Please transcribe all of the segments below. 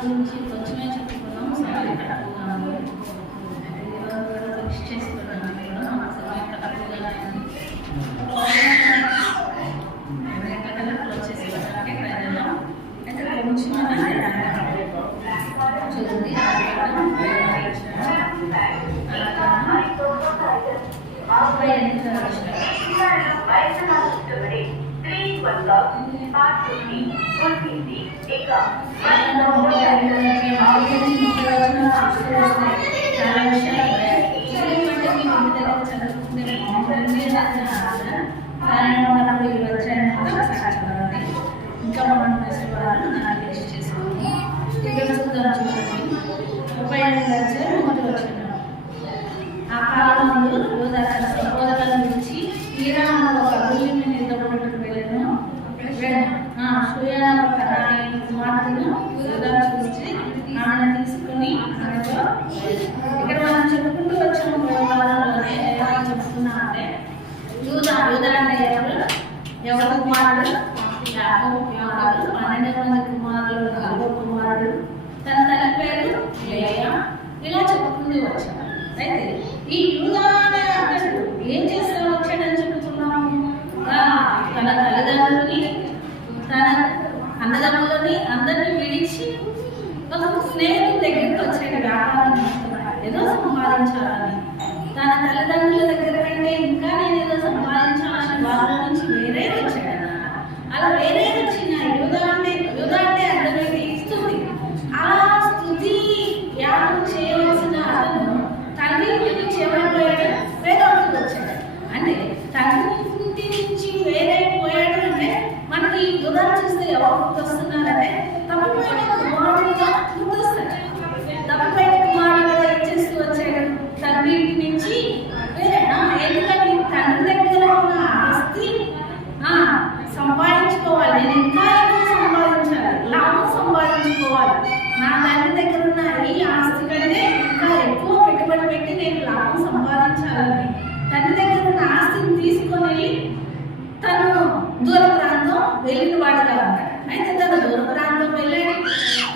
గురించి కొంచెమే చెప్పుకున్నాం. సమయం తక్కువగా చేసుకున్నాం కూడా మాకు సమయం తక్కువగా క్లోజ్ చేసుకోవడానికి ప్రయత్నం అయితే కొంచెం చూడండి. ఇంకా మనం చేసుకొని ఆ కాలంలో సహోదరుల నుంచి ఈరాను ఒక అభివృద్ధిని నిలబడుటకు వెళ్ళను కుమార్తెను చూసి ఆమెను తీసుకుని ఇక్కడ మనం చెప్పుకుంటూ వచ్చాము. వ్యవహారంలోనే చెప్తున్నా అంటే యూదా అంటే ఎవరు కుమారుడు? 12 మంది కుమారులు, 4 కుమారుడు, తన తల్లి పేరు లేయా. ఇలా చెప్పుకుంటూ వచ్చాము. అయితే ఈ యూదా అనే అతడు ఏం చేస్తూ వచ్చాడని చెప్తున్నాము. తన తల్లిదండ్రులని, తన అన్నదమ్ములని అందరినీ విడిచి ఒక స్నేహితుల దగ్గరికి వచ్చాడు. వ్యాపారం ఏదో సంపాదించాలని, తన తల్లిదండ్రుల దగ్గర కంటే ఇంకా నేను ఏదో సంపాదించాలని వాళ్ళ నుంచి వేరే వచ్చాడు. అలా వేరే వచ్చిన యూదా అంటే అర్థమైంది స్తుతి. అలా స్తుతి యాగం చేయవలసిన అతను తండ్రి నుంచి ఏమైపోయాడు? వేదవతికి వచ్చాడు. అంటే తండ్రి నుంచి వేరే పోయాడు అంటే మనకి యూదా చూస్తే ఎవరు గుర్తొస్తున్నారంటే తప్పిపోయిన కుమారుడుగా గుర్తొస్తాడు. తప్పిపోయిన కుమారుడుగా ఏం చేస్తూ వచ్చాడు? తండ్రి నుంచి వేరేనా? ఎందుకని తండ్రి దగ్గర ఉన్న ఆస్తి సంపాదించుకోవాలి. నేను ఇంకా ఎక్కువ సంపాదించాలి, లాభం సంపాదించుకోవాలి. నా తండ్రి దగ్గర ఉన్న ఈ ఆస్తి కంటే ఇంకా ఎక్కువ పెట్టుబడి పెట్టి నేను లాభం సంపాదించాలని తండ్రి దగ్గర ఉన్న ఆస్తిని తీసుకొని వెళ్ళి తను దూర ప్రాంతం వెళ్ళిన వాడుగా ఉన్నాడు. అయితే తను దూర ప్రాంతం వెళ్ళాడు.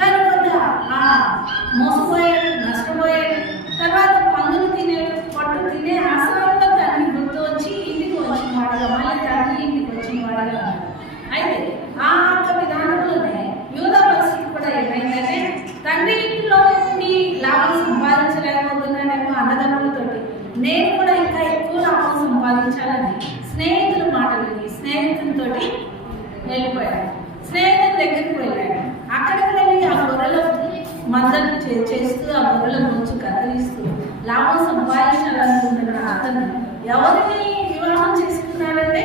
తను కొంత మోసపోయాడు, నష్టపోయాడు. తర్వాత పందులు పట్టు తినే ఆశ్రమంలో తండ్రి గుర్తు వచ్చి ఇంటికి వచ్చిన వాడుగా, మళ్ళీ తండ్రి ఇంటికి వచ్చిన వాడుగా ఉన్నాడు. అయితే ఆ యొక్క విధానంలోనే యూదా పరిస్థితి కూడా ఏమైందంటే తండ్రి ఇంటిలో నుండి లాభం సంపాదించలేకపోతున్నానేమో అన్నదమ్ములతోటి, నేను కూడా ఇంకా ఎక్కువ లాభం సంపాదించాలని స్నేహితుల మాటలు విని స్నేహితులతో వెళ్ళిపోయాడు. స్నేహితుల దగ్గరికి వెళ్ళాడు. అక్కడికి వెళ్ళి ఆ గొర్రెల మందలు చేస్తూ ఆ గొర్రెల ముంచు కత్తిరిస్తూ లాభం సంపాదించాలనుకుంటున్న అతను ఎవరిని వివాహం చేసుకున్నాడంటే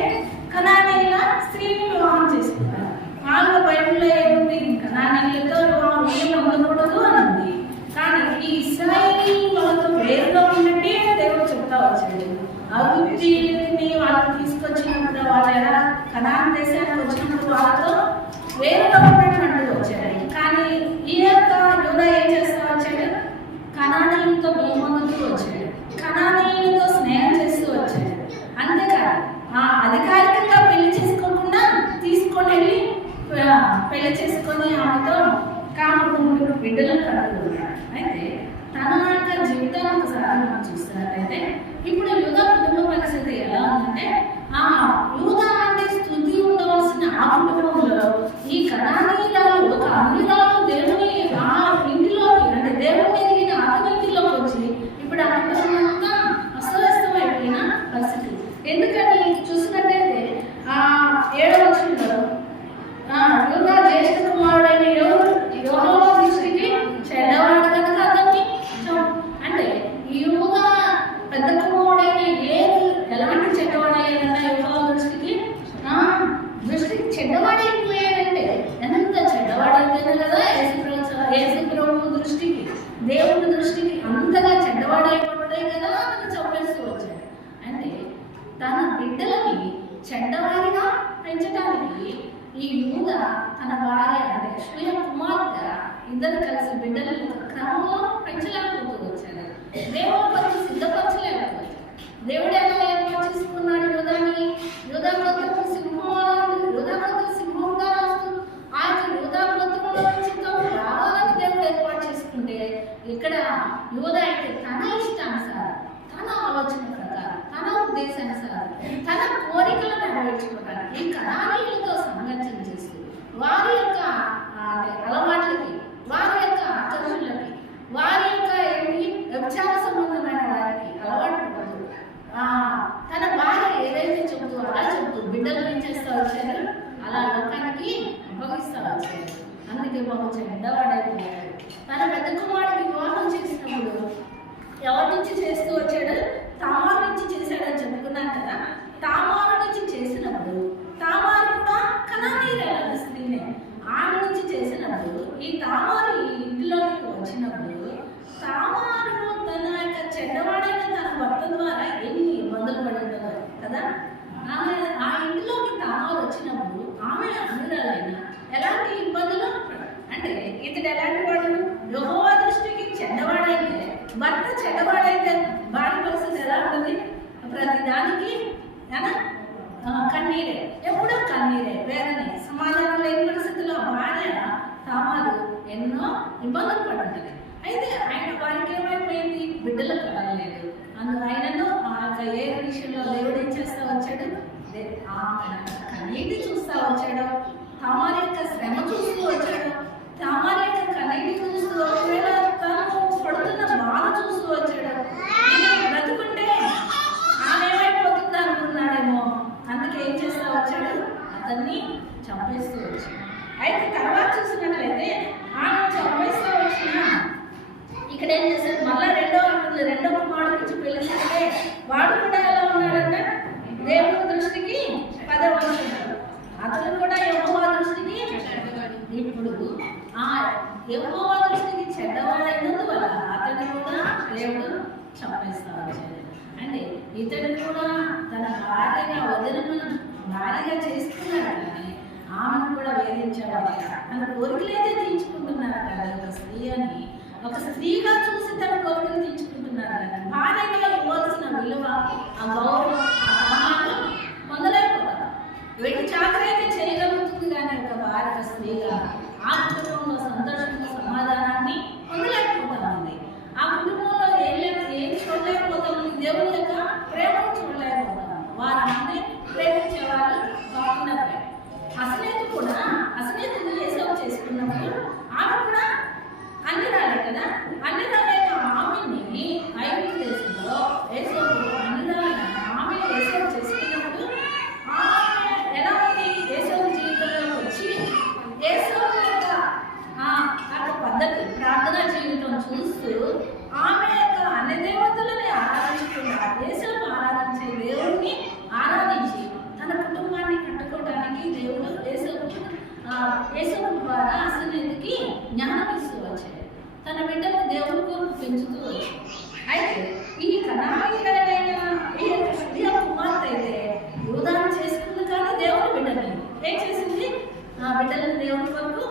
కనానీయుల స్త్రీని వివాహం చేసుకున్నాడు. వాళ్ళ బైబిల్లో ఏముంది? కనానీయులతో వివాహం ఏం ఉండకూడదు అని ఉంది. కానీ ఈ ఇశ్రాయేలు వాళ్ళతో వేరుగా ఉన్నట్టే దేవుడు చెప్తా వచ్చాడు. అభివృద్ధిని వాళ్ళని తీసుకొచ్చినప్పుడు వాళ్ళు ఎలా కనాన్ దేశానికి వచ్చినప్పుడు వాళ్ళతో వేరుగా ఉన్నట్టు వచ్చాడు. కానీ ఈ యొక్క యూదా ఏం చేస్తా వచ్చాడు? కనానీయులతో భూమందుతూ వచ్చాడు. కనానీయులతో స్నేహం చేస్తూ వచ్చాడు. అంతేకాదు అధికారికంగా పెళ్లి చేసుకోకుండా తీసుకొని వెళ్ళి పెళ్లి చేసుకొని ఆమెతో కాముడు బిడ్డలను కలుగుతున్నాడు. అయితే తన యొక్క జీవితాన్ని ఒకసారి మనం చూస్తున్నట్లయితే ఇప్పుడు యూదా కుటుంబ పరిస్థితి ఎలా ఉందంటే యూదా అంటే స్తుతి ఉండవలసిన ఆ కుటుంబంలో ఈ కనానీయురాలు ఒక అన్యురాలు దేవుని ఆ ఇంటిలోకి అంటే దేవుని ఎదిగిన అతని ఇంటిలోకి వచ్చి ఇప్పుడు ఆ కుటుంబం అంతా అస్తవ్యస్తమైపోయిన పరిస్థితి. ఎందుకని చూసినట్టయితే 7వ వచనంలో యూదా జ్యేష్ఠ కుమారుడైన యెహోవా దృష్టికి చెడ్డవాడు కనుక అతన్ని అంటే యూదా పెద్ద కుమారుడైన ఎలాంటి చెడ్డవాడయ్యాడన్న యెహోవా దృష్టికి చెడ్డవాడైపోయాడంటే ఎంత చెడ్డవాడైపోయినా కదా యేసు ప్రభు దృష్టికి దేవుని దృష్టికి అంతగా చెడ్డవాడైపోతాయి కదా అతను చంపేస్తూ వచ్చాడు. అంటే తన బిడ్డలని చెడ్డవారిగా పెంచడానికి ఈ యూదా తన భార్య అంటే స్వీయ కుమార్తె ఇద్దరు కలిసి బిడ్డలను క్రమంలో పెంచలేకపోతూ వచ్చారు. దేవుడు కొంచెం సిద్ధపరచలేకపోయారు. దేవుడు ఎలా ఏర్పాటు చేసుకున్నాడు యూదాని? తన కోరికలు నెరవేర్చుకోవడానికి కణానీయులతో సంఘర్షణ చేస్తూ వారి యొక్క అలవాట్లకి, వారి యొక్క ఆకర్షణలకి, వారి యొక్క వ్యభిచార సంబంధమైన వారికి అలవాటు పడుతూ తన భార్య ఏదైతే చెబుతూ అలా చెబుతూ బిడ్డలు ఏం చేస్తూ వచ్చారు, అలా లోకానికి అప్పగిస్తూ వచ్చారు. అందుకే బాబు చెడ్డవాడైపోయాడు. తన పెద్ద కుమారుడికి వివాహం చేసినప్పుడు ఎవరి నుంచి చేస్తూ వచ్చాడు? తామారు నుంచి చేశాడని చెప్పుకున్నాను కదా. తామారు నుంచి చేసినప్పుడు తామారు కూడా కనానీయురాలు స్త్రీనే. ఆమె నుంచి చేసినప్పుడు ఈ తామారు ఈ ఇంట్లోకి వచ్చినప్పుడు తామారు తన యొక్క చెడ్డవాడైన తన భర్త ద్వారా ఎన్ని ఇబ్బందులు పడి ఉండదు కదా. ఆమె ఆ ఇంట్లోకి తామారు వచ్చినప్పుడు ఆమె అన్నిరాలైన ఎలాంటి ఇబ్బందులు అంటే ఇతడు ఎలాంటి వాడు? యెహోవా దృష్టికి చెడ్డవాడైతే, భర్త చెడ్డవాడైతే భార్య పరిస్థితి ఎలా ఉంటుంది? ప్రతి దానికి కన్నీరే, ఎప్పుడూ కన్నీరే, వేదనే, సమాధానం లేని పరిస్థితుల్లో భార్య తామారు ఎన్నో ఇబ్బందులు పడుతుంది. అయితే ఆయన వారికి ఏమైపోయింది? బిడ్డలు కలగలేదు. ఆయనను ఏ విషయంలో దేవుడు ఏం చేస్తా వచ్చాడు? కన్నీటి చూస్తా వచ్చాడు. తామారి యొక్క శ్రమ చూస్తూ వచ్చాడు. తామారి యొక్క కన్నీటి చూస్తూ ఒకవేళ తను పడుతున్న బాధ చూస్తూ వచ్చాడు. బ్రతుకుంటే ఆమె ఏమైపోతుంది అనుకున్నాడేమో. అందుకే ఏం చేస్తా వచ్చాడు? అతన్ని చంపేస్తూ వచ్చాడు. అయితే తర్వాత చూసినట్లయితే ఆమె చంపేస్తూ వచ్చిన ఇక్కడ ఏం చేశాడు? మళ్ళా రెండో కుమారుడు నుంచి పెళ్లి చేస్తే వాడు కూడా ఎలా ఉన్నాడంట? దేవుని దృష్టికి 10వ వచనం. అతను కూడా యెహోవా దృష్టికి ఇప్పుడు యెహోవా దృష్టికి చెడ్డవాడైనందువల్ల అతను కూడా దేవుడు చంపేస్తా వచ్చాడు. అంటే ఇతడు కూడా తన భార్యగా వదిలిన భార్యగా చేసుకున్నాడు కానీ ఆమెను కూడా వేధించేవాడు. తన కోరికలైతే తీర్చుకుంటున్నారు కదా. ఒక స్త్రీగా చూసి తన కోరికలు తీర్చుకుంటున్నారు కదా. భార్యగా ఇవ్వాల్సిన విలువ, ఆ గౌరవం, ఆ సమానం మొదలైపోతారు. వెండి చాకరైతే చేయగలుగుతుంది కానీ ఒక భార్య స్త్రీగా ఆ కుటుంబంలో సంతోషంగా సమాధానాన్ని పొందలేకపోతా ఉంది. ఆ కుటుంబంలో ఏం చూడలేకపోతాము? దేవుని యొక్క ప్రేమను చూడలేకపోతాము. వారు అన్నీ ప్రేమించే వాళ్ళు బాగున్నారు. అసలేతు ఏసావు చేసుకున్నప్పుడు ఆమె కూడా అన్ని రాలే కదా. అన్ని రాలేక ఆమెని ఐగుప్తు దేశంలో ఏసావు అన్ని రాలే ఆమె ఏసావు చేసుకున్నప్పుడు ఆమె ఎలా ఉంది? ఏసావు జీవితంలో వచ్చి ఏసావు యొక్క పద్ధతి, ప్రార్థనా జీవితం చూస్తూ ఆమె యొక్క అన్ని దేవతలని ఆరాధించుకున్నారు. ఏసావు ఆరాధించే దేవుడిని ఆరాధించి తన కుటుంబాన్ని కట్టుకోవడానికి దేవుడు ఏసావు ద్వారా అసలేకి జ్ఞానం ఇస్తూ వచ్చాడు. తన బిడ్డను దేవుని కొరకు పెంచుతూ వచ్చాడు. అయితే ఈ కనానీయుడైన ఈ స్త్రీ కుమార్తె అయితే యూదాను చేసుకుంది కానీ దేవుని బిడ్డని ఏం చేసింది? ఆ బిడ్డలను దేవుని కొరకు